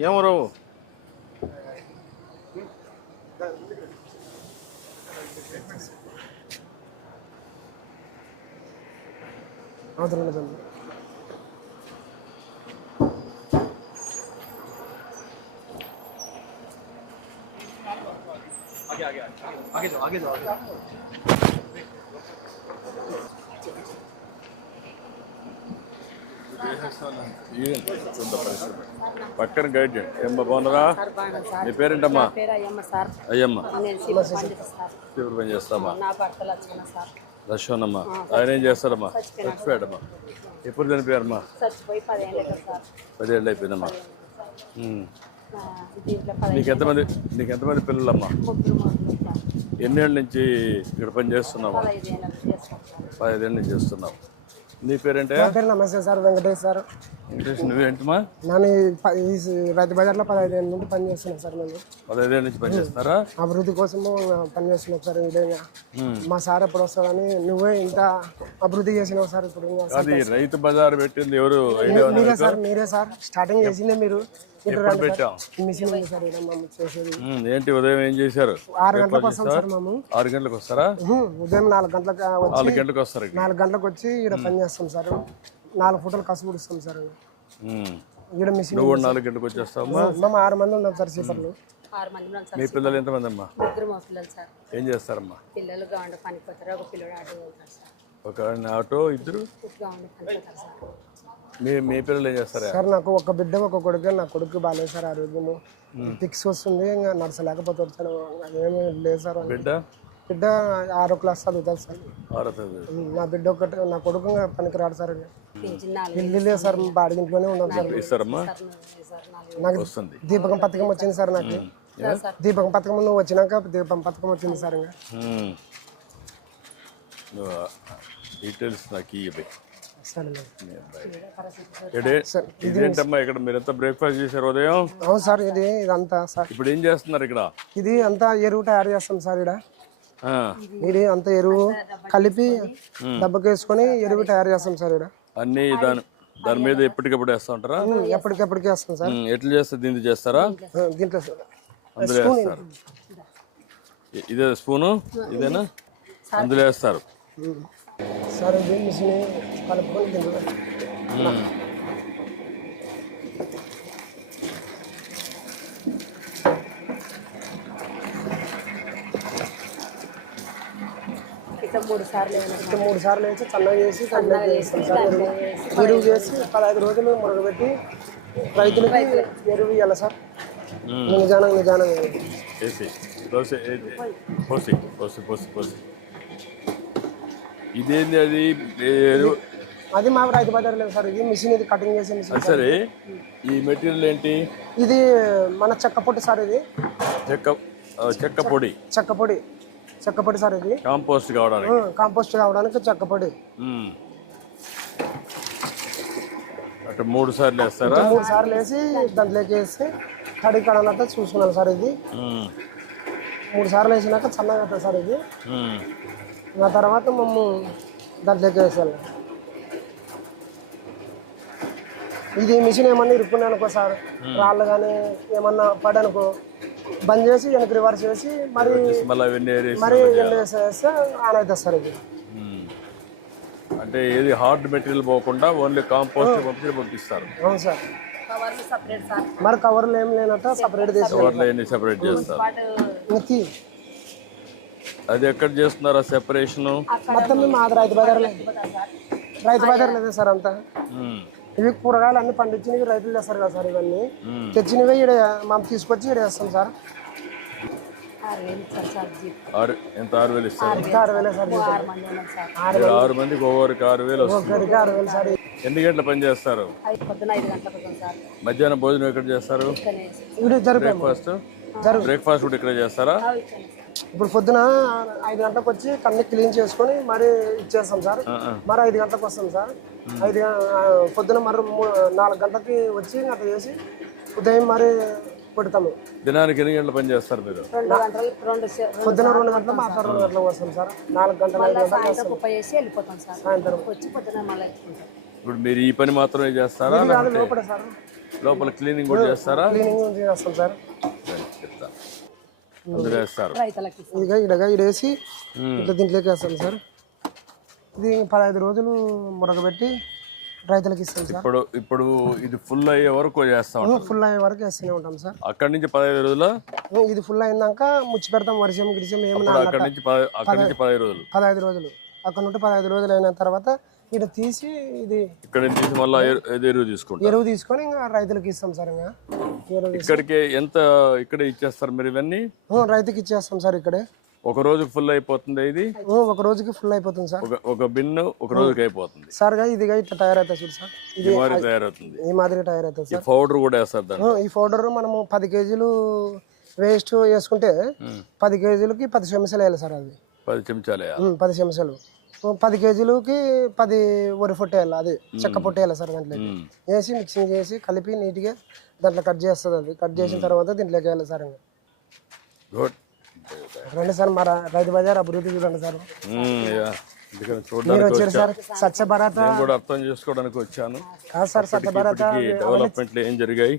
ఏమో రావు అవతల ఉన్నదండి. పక్కన గైడ్ చేయండి ఏమ్మా బాగున్నారా సార్ బాగున్నాను సార్. నీ పేరేంటమ్మా? అయ్యమ్మ తీవ్ర పని చేస్తామా లక్ష్మణమ్మా. ఆయన ఏం చేస్తారమ్మా? చచ్చిపోయాడమ్మా. ఎప్పుడు చనిపోయారమ్మా? పదేళ్ళు అయిపోయిందమ్మా. నీకు ఎంతమంది నీకు ఎంతమంది పిల్లలమ్మా? ఎన్నేళ్ళ నుంచి ఇక్కడ పని చేస్తున్నావా? పదిహేళ్ళ నుంచి చేస్తున్నావు. నీ పేరేంటే నా పేరు నమస్తే సార్ వెంకటేష్ సార్. నువ్వేంటమ్మా నేను రైతు బజార్లో పదహైదు ఏళ్ళ నుండి పని చేస్తున్నాను సార్ నేను నుంచి పని చేస్తున్నారా? అభివృద్ధి కోసము పని చేస్తున్నాం సార్ విధంగా. మా సార్ ఎప్పుడు వస్తాడని నువ్వే ఇంత అభివృద్ధి చేసినావు సార్ ఇప్పుడు అది రైతు బజార్ పెట్టింది ఎవరు? మీరే? సార్ మీరే సార్. స్టార్టింగ్ చేసిందే మీరు. మిషన్ ఉంది సార్ చేసేది. ఏంటి ఉదయం ఏం చేశారు? ఆరు గంటలకు వస్తాం సార్ మేము. ఆరు గంటలకు వస్తారా? ఉదయం నాలుగు గంటలకు వచ్చి నాలుగు గంటలకు వస్తారు. నాలుగు గంటలకు వచ్చి ఇక్కడ పని చేస్తాం సార్. నాలుగు ఫోటోలు కసు పుడుస్తాం సార్. ఇక్కడ మిషన్ నువ్వు నాలుగు గంటలకు వచ్చేస్తావమ్మా? మేము. ఆరు మంది ఉన్నాం సార్ సీపర్లు ఆరు మంది ఉన్నాం సార్ మీ పిల్లలు ఎంతమంది అమ్మా ముగ్గురు మా పిల్లలు సార్. ఏం చేస్తారమ్మా? పిల్లలు ఒక పిల్లడు ఆటో వెళ్తారు సార్. ఒక ఆటో ఇద్దరు? మీ మీ పిల్లలు ఏం చేస్తారా? సార్ నాకు ఒక బిడ్డ ఒక కొడుకు నా కొడుకు బాగాలేదు సార్ ఆరోగ్యము. పిక్స్ వస్తుంది ఇంకా నడచలేకపోతాడు సార్ అదేమీ లేదు సార్. బిడ్డ? బిడ్డ ఆరో క్లాస్ చదువుతాడు సార్. ఆరో తరగతి. నా బిడ్డ ఒకటి నా కొడుకు ఇంకా పనికి రాడు సార్ ఇల్లు లేదు సార్ బాడి ఇంట్లోనే ఉన్నాం సార్. ఇస్తారమ్మా నాకు వస్తుంది. దీపకం పథకం వచ్చింది సార్ నాకు. దీపకం పథకం నువ్వు వచ్చినాక దీపం పథకం వచ్చింది సార్ ఇంకా. డీటెయిల్స్ నాకు ఇవ్వయి సరే ఇదే ఇదేంటమ్మా ఇక్కడ బ్రేక్ఫాస్ట్ చేశారు ఉదయం? అవును సార్ ఇది ఇదంతా సార్. ఇప్పుడు ఏం చేస్తున్నారు ఇక్కడ? ఇది అంతా ఎరువు తయారు చేస్తాం సార్ ఇక్కడ. ఇది అంతా ఎరువు కలిపి డబ్బకి వేసుకొని ఎరువు తయారు చేస్తాం సార్ ఇక్కడ అన్నీ దాని దాని మీద ఎప్పటికప్పుడు వేస్తా ఉంటారా? ఎప్పటికెప్పటికి వేస్తాం సార్. ఎట్లా చేస్తారు దీన్ని చేస్తారా? దీంట్లో అందులో వేస్తారు. ఇదే స్పూను? ఇదేనా? అందులో వేస్తారు. సార్ కలుపుకొని మూడు సార్లు మూడు సార్లు వేసి చల్లగా చేసి ఎరువు చేసి పదహైదు రోజులు మురగబెట్టి రైతులకి ఎరువు ఇవ్వాలి సార్. నిజానం నిజానం వేసి పోసి పోసి పోసి పోసి. ఇదేంది అది? అది మా రైతు బజార్ లేదు సార్. ఇది మిషన్ ఇది కటింగ్ చేసే మిషన్ సరే. ఈ మెటీరియల్ ఏంటి? ఇది మన చెక్క పొడి సార్ ఇది. చెక్క చెక్క పొడి. చెక్క పొడి. చెక్క పొడి సార్ ఇది. కాంపోస్ట్ కావడానికి. కాంపోస్ట్ కావడానికి చెక్క పొడి ఉమ్. అటు మూడు సార్లు వేస్తారా? మూడు సార్లు వేసి దాంట్లోకి వేసి కడి కడనంతా చూసుకున్నాను సార్ ఇది. మూడు సార్లు వేసినాక చల్లగా అవుతుంది సార్ ఇది. ఆ తర్వాత మేము దాంట్లోకి వేసాను ఇది మిషన్ ఏమన్నా ఇరుక్కున్నాయి అనుకో సార్ రాళ్ళు కానీ ఏమన్నా పడనుకో బంద్ చేసి వెనక్కి రివర్స్ చేసి మరి మరి వేసేస్తే ఆన్ అవుతుంది సార్ ఇది. అంటే ఏది హార్డ్ మెటీరియల్ పోకుండా ఓన్లీ కాంపోస్ట్ పంపించి పంపిస్తారు. అవును సార్. కవర్లు సపరేట్ సార్. మరి కవర్లు ఏం లేనట్టు సపరేట్ తీసి కవర్లో సెపరేట్ చేస్తారు. వాడు ఎత్తి అది ఎక్కడ చేస్తున్నారా సెపరేషను మొత్తం మేము ఆది రైతు బజార్ లేదు రైతు బజార్ లేదు సార్ అంతా. ఇవి కూరగాయలు అన్ని పండించినవి రైతులు చేస్తారు కదా సార్ ఇవన్నీ. తెచ్చినవి ఇక్కడ మనం తీసుకొచ్చి ఇక్కడ వేస్తాం సార్. ఆరు ఎంత ఆరు వేలు ఇస్తారు? ఇంకా ఆరు వేలే సార్ ఆరు ఇక్కడ మందికి ఒవ్వరికి ఆరు వేలు వస్తుంది. ఆరు వేలు సార్. ఎన్ని గంటల పని చేస్తారు? మధ్యాహ్నం భోజనం ఎక్కడ చేస్తారు? బ్రేక్ఫాస్ట్? బ్రేక్ఫాస్ట్ కూడా ఇక్కడ చేస్తారా? ఇప్పుడు పొద్దున ఐదు గంటలకు వచ్చి కన్నీ క్లీన్ చేసుకొని మరి ఇచ్చేస్తాం సార్. మరి ఐదు గంటలకు వస్తాం సార్. ఐదు పొద్దున మరి నాలుగు గంటలకి వచ్చి అట్లా చేసి ఉదయం మరి పెడతాము. దినానికి ఎన్ని గంటల పని చేస్తారు మీరు? గంటలు పొద్దున రెండు గంటలు మాట్లాడు రెండు గంటలకు వస్తాం సార్. నాలుగు గంటల సాయంత్రం కుప్ప చేసి వెళ్ళిపోతాం సార్. సాయంత్రం. వచ్చి పొద్దున మళ్ళీ ఇప్పుడు మీరు ఈ పని మాత్రమే చేస్తారా? లోపల సార్. లోపల క్లీనింగ్ కూడా చేస్తారా? క్లీనింగ్ చేస్తాం సార్. అందులో వేస్తారు. ఇదిగా ఇడగా ఇడేసి ఇట్లా దీంట్లోకి వేస్తాం సార్. ఇది పదహైదు రోజులు మురగబెట్టి రైతులకు ఇస్తాం సార్. ఇప్పుడు ఇప్పుడు ఇది ఫుల్ అయ్యే వరకు చేస్తా ఫుల్ అయ్యే వరకు వేస్తూనే ఉంటాం సార్. అక్కడి నుంచి పదహైదు రోజుల? ఇది ఫుల్ అయినాక ముచ్చి పెడతాం వర్షం ఏమన్నా అక్కడి నుంచి అక్కడి నుంచి పదహైదు రోజులు. పదహైదు రోజులు. అక్కడ నుండి పదహైదు రోజులు అయిన తర్వాత ఇక్కడ తీసి ఇది ఇక్కడ నుంచి తీసి మళ్ళీ ఎరువు తీసుకుంటారు? ఎరువు తీసుకొని ఇంకా రైతులకు ఇస్తాం సార్ ఇంకా. ఇక్కడికి ఎంత ఇక్కడే ఇచ్చేస్తారు మీరు ఇవన్నీ? రైతుకి ఇచ్చేస్తాం సార్ ఇక్కడే. ఒక రోజుకి ఫుల్ అయిపోతుంది ఇది? ఒక రోజుకి ఫుల్ అయిపోతుంది సార్. ఒక బిన్ను ఒక రోజుకి అయిపోతుంది. సార్గా ఇదిగా ఇట్లా తయారవుతుంది చూడు సార్. ఇది మాదిరి తయారవుతుంది. ఈ మాదిరి తయారవుతుంది సార్. పౌడర్ కూడా వేస్తారు ఈ పౌడర్ మనము పది కేజీలు వేస్ట్ వేసుకుంటే పది కేజీలకి పది చెంచాలు వేయాలి సార్ అది. పది చెంచాలు పది చెంచాలు. పది కేజీలకి పది వరి పొట్టు వేయాలి అది చెక్క పొట్టు వేయాలి సార్ దాంట్లో. వేసి మిక్సింగ్ చేసి కలిపి నీట్గా దాంట్లో కట్ చేస్తుంది అది. కట్ చేసిన తర్వాత దీంట్లోకి వేయాలి సార్ ఇంకా. గుడ్ రండి సార్ మా రైతు బజార్ అభివృద్ధి చూడండి సార్. మీరు చూడడానికి వచ్చారు సార్ స్వచ్ఛ భారత్. కూడా అర్థం చేసుకోవడానికి వచ్చాను. కాదు సార్ స్వచ్ఛ భారత్ డెవలప్మెంట్లు ఏం జరిగాయి?